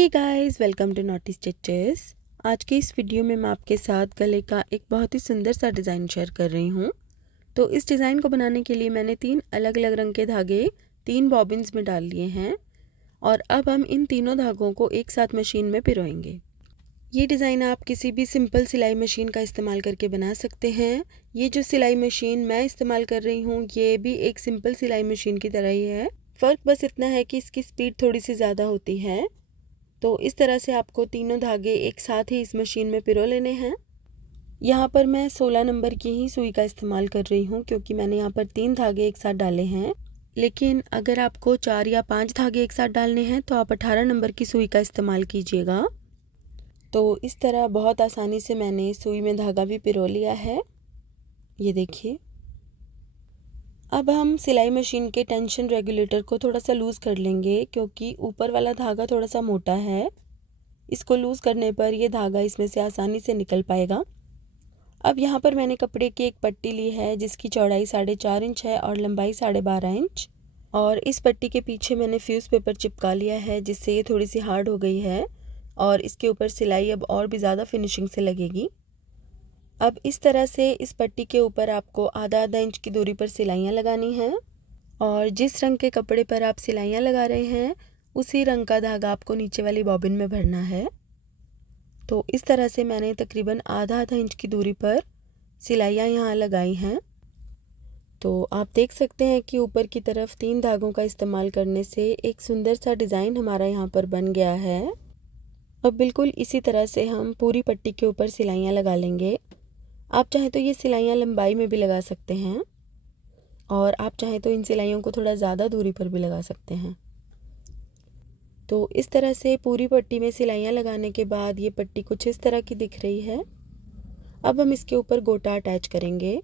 Hey guys, welcome to Naughty Stitches. आज के इस वीडियो में मैं आपके साथ गले का एक बहुत ही सुंदर सा डिज़ाइन शेयर कर रही हूँ। तो इस डिज़ाइन को बनाने के लिए मैंने 3 अलग अलग रंग के धागे 3 बॉबिन्स में डाल लिए हैं और अब हम इन तीनों धागों को एक साथ मशीन में पिरोएंगे। ये डिज़ाइन आप किसी भी सिंपल सिलाई मशीन का इस्तेमाल करके बना सकते हैं। ये जो सिलाई मशीन मैं इस्तेमाल कर रही हूँ ये भी एक सिंपल सिलाई मशीन की तरह ही है। फ़र्क बस इतना है कि इसकी स्पीड थोड़ी सी ज़्यादा होती है। तो इस तरह से आपको तीनों धागे एक साथ ही इस मशीन में पिरो लेने हैं। यहाँ पर मैं 16 नंबर की ही सुई का इस्तेमाल कर रही हूँ क्योंकि मैंने यहाँ पर 3 धागे एक साथ डाले हैं। लेकिन अगर आपको 4 या 5 धागे एक साथ डालने हैं तो आप 18 नंबर की सुई का इस्तेमाल कीजिएगा। तो इस तरह बहुत आसानी से मैंने सुई में धागा भी पिरो लिया है। ये देखिए। अब हम सिलाई मशीन के टेंशन रेगुलेटर को थोड़ा सा लूज़ कर लेंगे क्योंकि ऊपर वाला धागा थोड़ा सा मोटा है। इसको लूज़ करने पर ये धागा इसमें से आसानी से निकल पाएगा। अब यहाँ पर मैंने कपड़े की एक पट्टी ली है जिसकी चौड़ाई 4.5 इंच है और लंबाई 12.5 इंच। और इस पट्टी के पीछे मैंने फ्यूज़ पेपर चिपका लिया है जिससे ये थोड़ी सी हार्ड हो गई है और इसके ऊपर सिलाई अब और भी ज़्यादा फिनिशिंग से लगेगी। अब इस तरह से इस पट्टी के ऊपर आपको आधा आधा इंच की दूरी पर सिलाइयाँ लगानी हैं और जिस रंग के कपड़े पर आप सिलाइयाँ लगा रहे हैं उसी रंग का धागा आपको नीचे वाली बॉबिन में भरना है। तो इस तरह से मैंने तकरीबन आधा आधा इंच की दूरी पर सिलाइयाँ यहाँ लगाई हैं। तो आप देख सकते हैं कि ऊपर की तरफ 3 धागों का इस्तेमाल करने से एक सुंदर सा डिज़ाइन हमारा यहाँ पर बन गया है। अब बिल्कुल इसी तरह से हम पूरी पट्टी के ऊपर सिलाइयाँ लगा लेंगे। आप चाहें तो ये सिलाइयाँ लंबाई में भी लगा सकते हैं और आप चाहें तो इन सिलाइयों को थोड़ा ज़्यादा दूरी पर भी लगा सकते हैं। तो इस तरह से पूरी पट्टी में सिलाइयाँ लगाने के बाद ये पट्टी कुछ इस तरह की दिख रही है। अब हम इसके ऊपर गोटा अटैच करेंगे।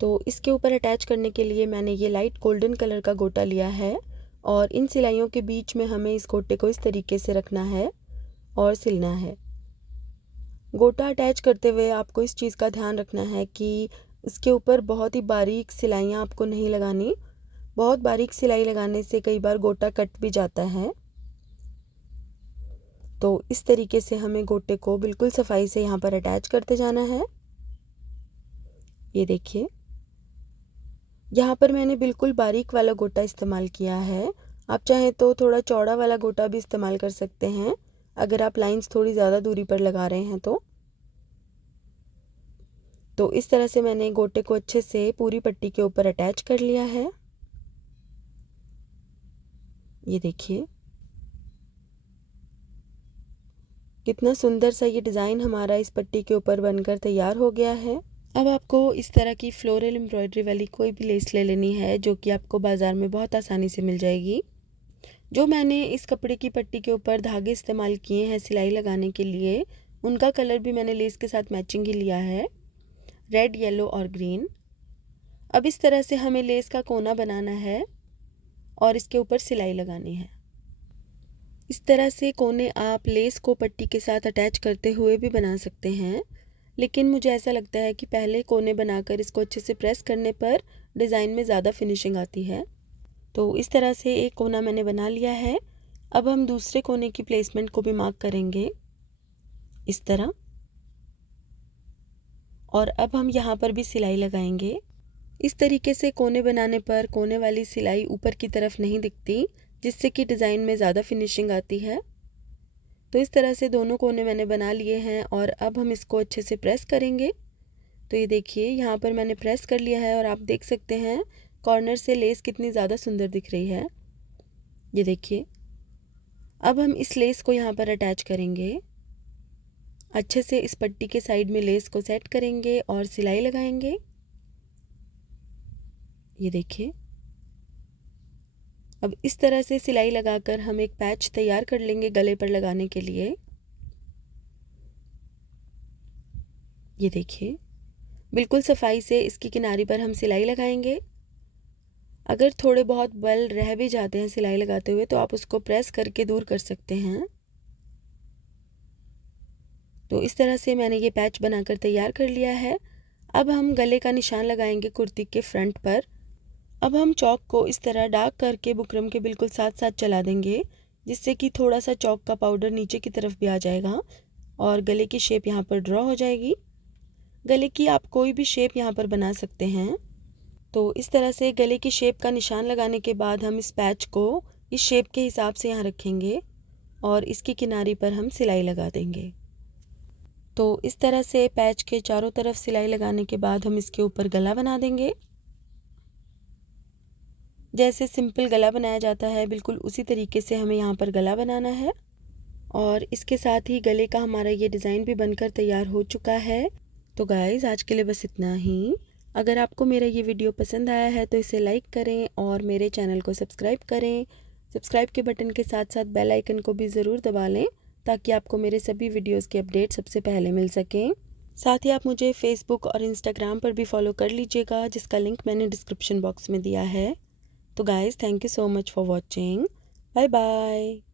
तो इसके ऊपर अटैच करने के लिए मैंने ये लाइट गोल्डन कलर का गोटा लिया है और इन सिलाइयों के बीच में हमें इस गोटे को इस तरीके से रखना है और सिलना है। गोटा अटैच करते हुए आपको इस चीज़ का ध्यान रखना है कि इसके ऊपर बहुत ही बारीक सिलाइयाँ आपको नहीं लगानी। बहुत बारीक सिलाई लगाने से कई बार गोटा कट भी जाता है। तो इस तरीके से हमें गोटे को बिल्कुल सफाई से यहाँ पर अटैच करते जाना है। ये देखिए, यहाँ पर मैंने बिल्कुल बारीक वाला गोटा इस्तेमाल किया है। आप चाहें तो थोड़ा चौड़ा वाला गोटा भी इस्तेमाल कर सकते हैं अगर आप लाइंस थोड़ी ज़्यादा दूरी पर लगा रहे हैं तो इस तरह से मैंने गोटे को अच्छे से पूरी पट्टी के ऊपर अटैच कर लिया है। ये देखिए कितना सुंदर सा ये डिज़ाइन हमारा इस पट्टी के ऊपर बनकर तैयार हो गया है। अब आपको इस तरह की फ्लोरल एम्ब्रॉयडरी वाली कोई भी लेस ले लेनी है जो कि आपको बाज़ार में बहुत आसानी से मिल जाएगी। जो मैंने इस कपड़े की पट्टी के ऊपर धागे इस्तेमाल किए हैं सिलाई लगाने के लिए उनका कलर भी मैंने लेस के साथ मैचिंग ही लिया है, रेड, येलो और ग्रीन। अब इस तरह से हमें लेस का कोना बनाना है और इसके ऊपर सिलाई लगानी है। इस तरह से कोने आप लेस को पट्टी के साथ अटैच करते हुए भी बना सकते हैं, लेकिन मुझे ऐसा लगता है कि पहले कोने बनाकर इसको अच्छे से प्रेस करने पर डिज़ाइन में ज़्यादा फिनिशिंग आती है। तो इस तरह से एक कोना मैंने बना लिया है। अब हम दूसरे कोने की प्लेसमेंट को भी मार्क करेंगे इस तरह, और अब हम यहाँ पर भी सिलाई लगाएंगे। इस तरीके से कोने बनाने पर कोने वाली सिलाई ऊपर की तरफ नहीं दिखती जिससे कि डिज़ाइन में ज़्यादा फिनिशिंग आती है। तो इस तरह से दोनों कोने मैंने बना लिए हैं और अब हम इसको अच्छे से प्रेस करेंगे। तो ये देखिए यहाँ पर मैंने प्रेस कर लिया है और आप देख सकते हैं कॉर्नर से लेस कितनी ज़्यादा सुंदर दिख रही है। ये देखिए, अब हम इस लेस को यहाँ पर अटैच करेंगे। अच्छे से इस पट्टी के साइड में लेस को सेट करेंगे और सिलाई लगाएंगे। ये देखिए, अब इस तरह से सिलाई लगाकर हम एक पैच तैयार कर लेंगे गले पर लगाने के लिए। ये देखिए, बिल्कुल सफाई से इसकी किनारी पर हम सिलाई लगाएंगे। अगर थोड़े बहुत बल रह भी जाते हैं सिलाई लगाते हुए तो आप उसको प्रेस करके दूर कर सकते हैं। तो इस तरह से मैंने ये पैच बनाकर तैयार कर लिया है। अब हम गले का निशान लगाएंगे कुर्ती के फ्रंट पर। अब हम चौक को इस तरह डार्क करके बुकरम के बिल्कुल साथ साथ चला देंगे जिससे कि थोड़ा सा चौक का पाउडर नीचे की तरफ भी आ जाएगा और गले की शेप यहाँ पर ड्रॉ हो जाएगी। गले की आप कोई भी शेप यहाँ पर बना सकते हैं। तो इस तरह से गले की शेप का निशान लगाने के बाद हम इस पैच को इस शेप के हिसाब से यहाँ रखेंगे और इसकी किनारी पर हम सिलाई लगा देंगे। तो इस तरह से पैच के चारों तरफ सिलाई लगाने के बाद हम इसके ऊपर गला बना देंगे। जैसे सिंपल गला बनाया जाता है बिल्कुल उसी तरीके से हमें यहाँ पर गला बनाना है। और इसके साथ ही गले का हमारा ये डिज़ाइन भी बनकर तैयार हो चुका है। तो गाइज़ आज के लिए बस इतना ही। अगर आपको मेरा ये वीडियो पसंद आया है तो इसे लाइक करें और मेरे चैनल को सब्सक्राइब करें। सब्सक्राइब के बटन के साथ साथ बेल आइकन को भी ज़रूर दबा लें ताकि आपको मेरे सभी वीडियोस के अपडेट सबसे पहले मिल सकें। साथ ही आप मुझे फेसबुक और इंस्टाग्राम पर भी फॉलो कर लीजिएगा, जिसका लिंक मैंने डिस्क्रिप्शन बॉक्स में दिया है। तो guys thank you so much for watching. Bye bye.